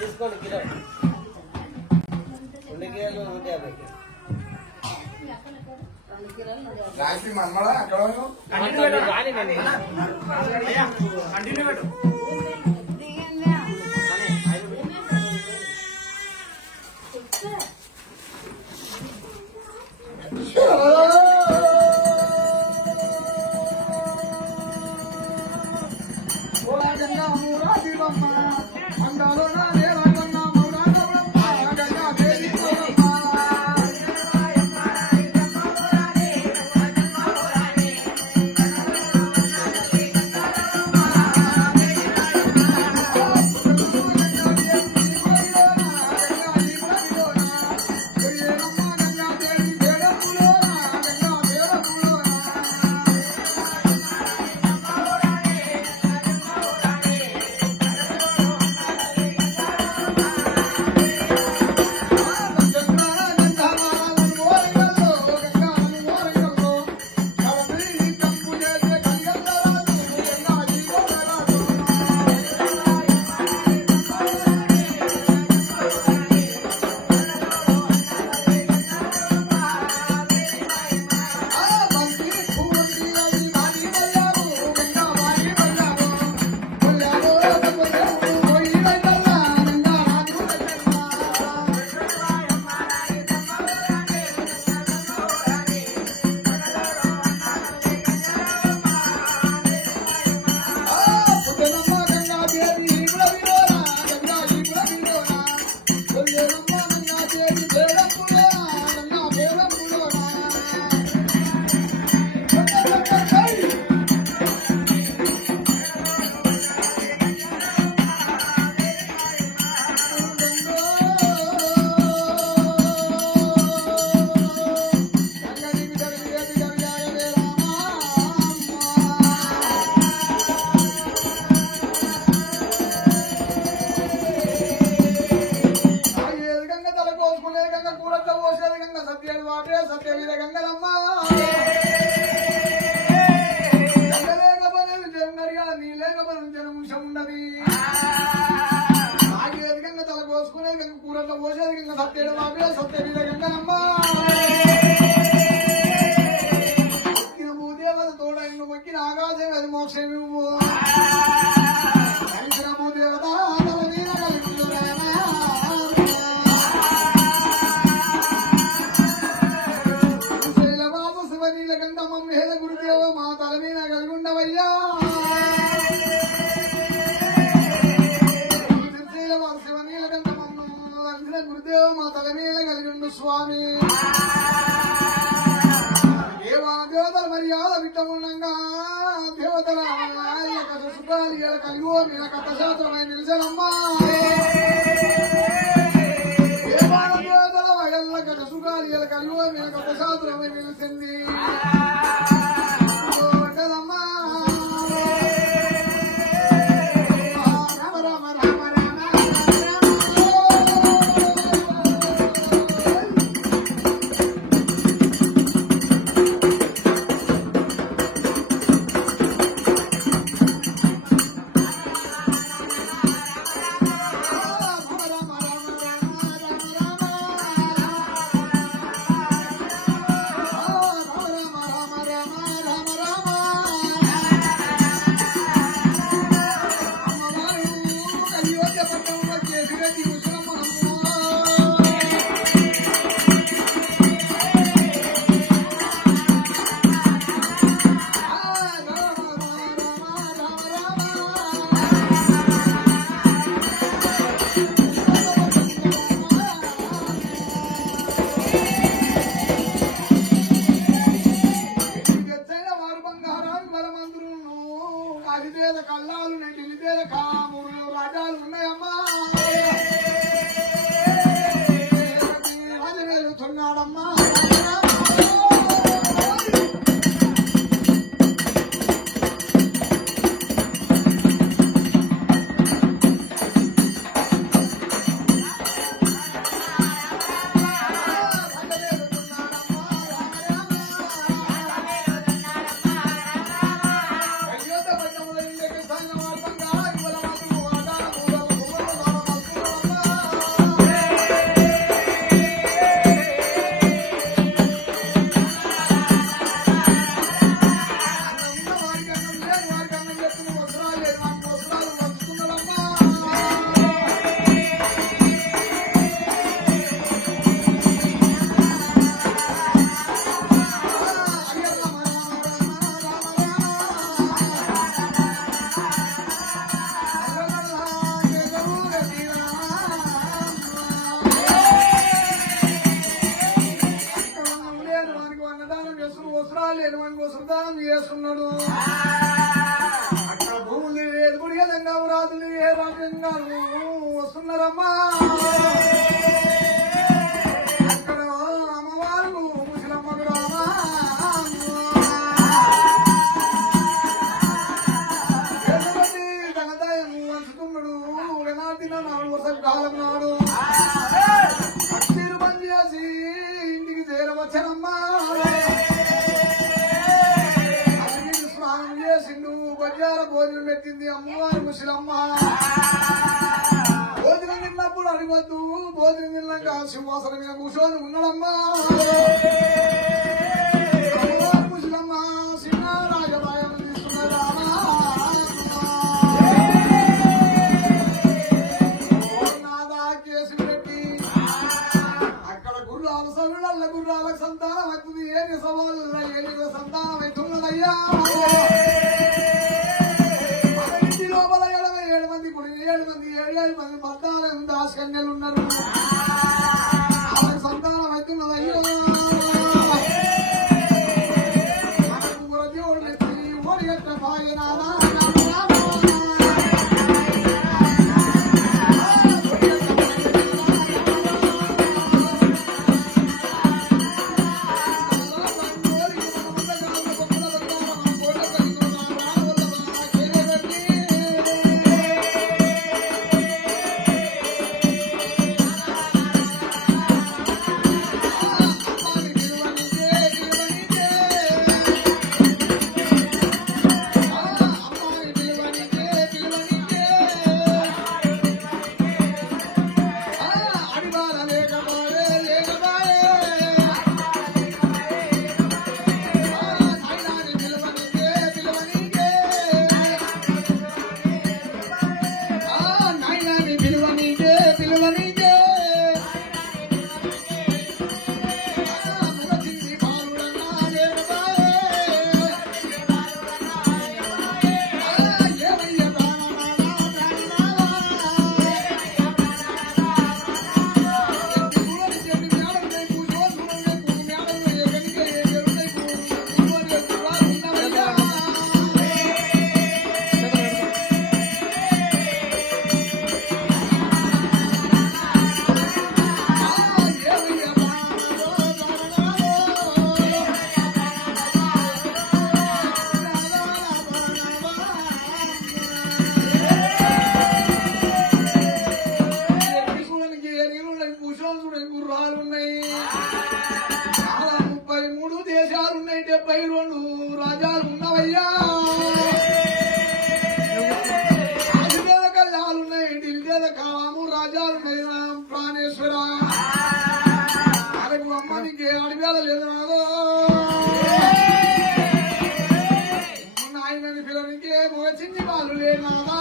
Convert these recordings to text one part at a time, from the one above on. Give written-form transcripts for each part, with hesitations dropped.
తీసుకోండి కిలో 2 కిలోలు 150 రాసి మనమడా అక్కడ కంటిన్యూ పెట్టు భోజనం పెట్టింది అమ్మవారు ముసలమ్మ. భోజనం తిన్నప్పుడు అడగద్దు, భోజనం తిన్నాక సింహాసనం మీద కూర్చొని ఉన్నాడమ్మా. అమ్మవారు ముసలమ్మ చిన్న రాజబాయం తీసుకున్నారా నాదా కేసు పెట్టి అక్కడ గుర్రాలు సరుల గుర్రాలకు సంతానం అవుతుంది. ఏమి సవాళ్ళు ఏమి సంతానం అవుతున్నదయ్యా. 7 మంది భర్తలు దాస్కన్యలు ఉన్నారు. సంతానం అవుతున్నదయ్యో. ఓడిగట్ట భాగ్యనాథ గుర్రాలున్నాయి. 33 దేశాలున్నాయి. 72 రాజ్యాలు ఉన్నవయ్యా. అడిగేద కళ్యాలున్నాయి. ఢిల్లీద కాము రాజ్యాలున్నాయి. ప్రాణేశ్వర అరకు అమ్మ నీకే అడిగేద లేదు నాదో. నాయనని పిల్లనికే చిన్ని వాళ్ళు లేదు నాదా.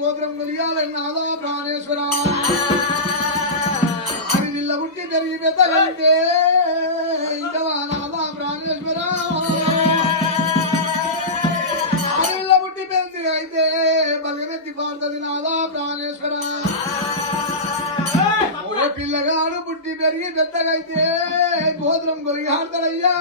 గోత్రం కలిగాలన్నాదా ప్రాణేశ్వర. అది నిల్ల పుట్టి పెరిగి పెద్దలంటే ఇంకా నాదా ప్రాణేశ్వర. ఆడిల్ల పుట్టి పెద్దగా అయితే బలగమెత్తి పాడుతుంది నాదా ప్రాణేశ్వర. పిల్లగాడు పుట్టి పెరిగి పెద్దగా అయితే గోత్రం కొలిగాడతాడయ్యా.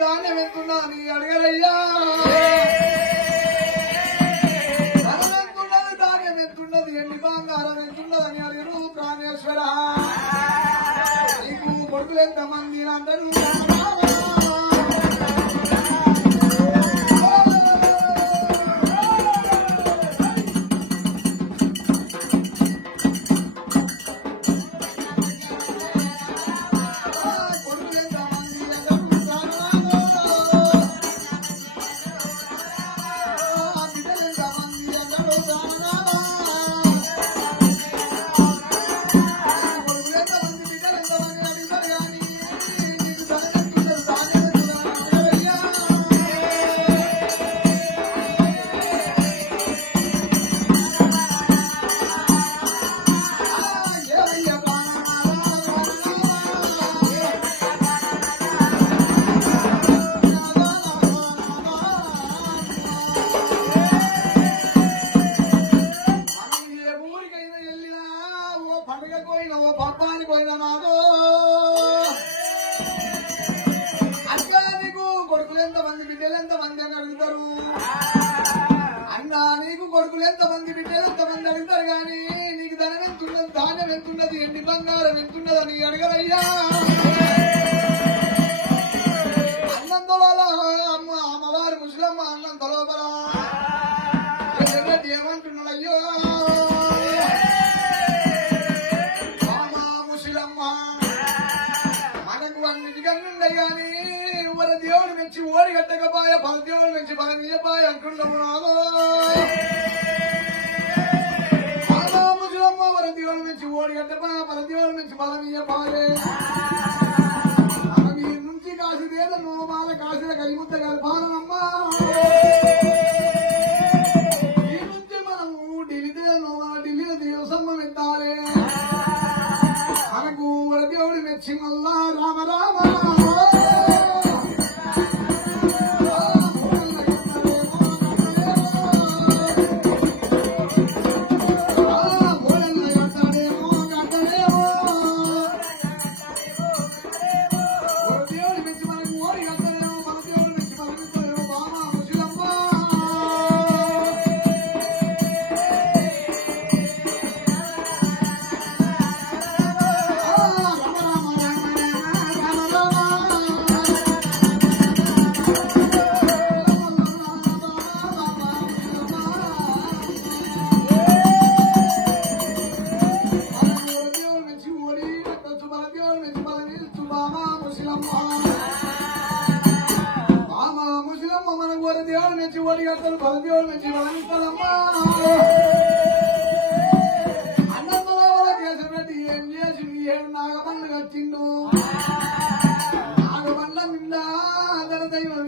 దానం ఎంతున్నా నీ అడగలయ్యా. ధనం ఎంతున్నది, ధాన్యం ఎంతున్నది, ఎన్ని బంగారం ఎంతున్నదని అడిగరు ప్రాణేశ్వర. నీకు కొడుకులు ఎంతమంది అంటారు. దేవుని అడగరయ్యా అన్నంతో అమ్మవారి ముసలమ్మ అన్నంత లోపల ఏమంటున్నాడయ్యో ముసలమ్మ మనకు అన్నిటికన్నా గాని మరి దేవుడు నుంచి ఓడి కట్టకపోయ పల దేవుడు నుంచి మనం ఇయ్యపాయ అంటున్నాము ముసలమ్మ వర దేవుడు నుంచి ఓడి కట్టపాయ పల దేవుడు నుంచి బలం ఇయ్యపాయే మనం ఈ నుంచి కాసి వేదను వాళ్ళ కాసిన కలిముద్ద కలపాలమ్మా ఈ నుంచి మనము ఢిల్లీ దేవసమ్మ పెట్టాలి మనకు వర దేవుడు మెచ్చి మళ్ళా రామ రామ దేవుడు నుంచి ఓడి కడతారు పల దేవుడు నుంచి బలమిస్తారమ్మా అన్నంతో కేసు పెట్టి ఏం చేసి ఏం నాగమల్లు కట్టిండు నాగమల్ల నిండా అందరి దైవం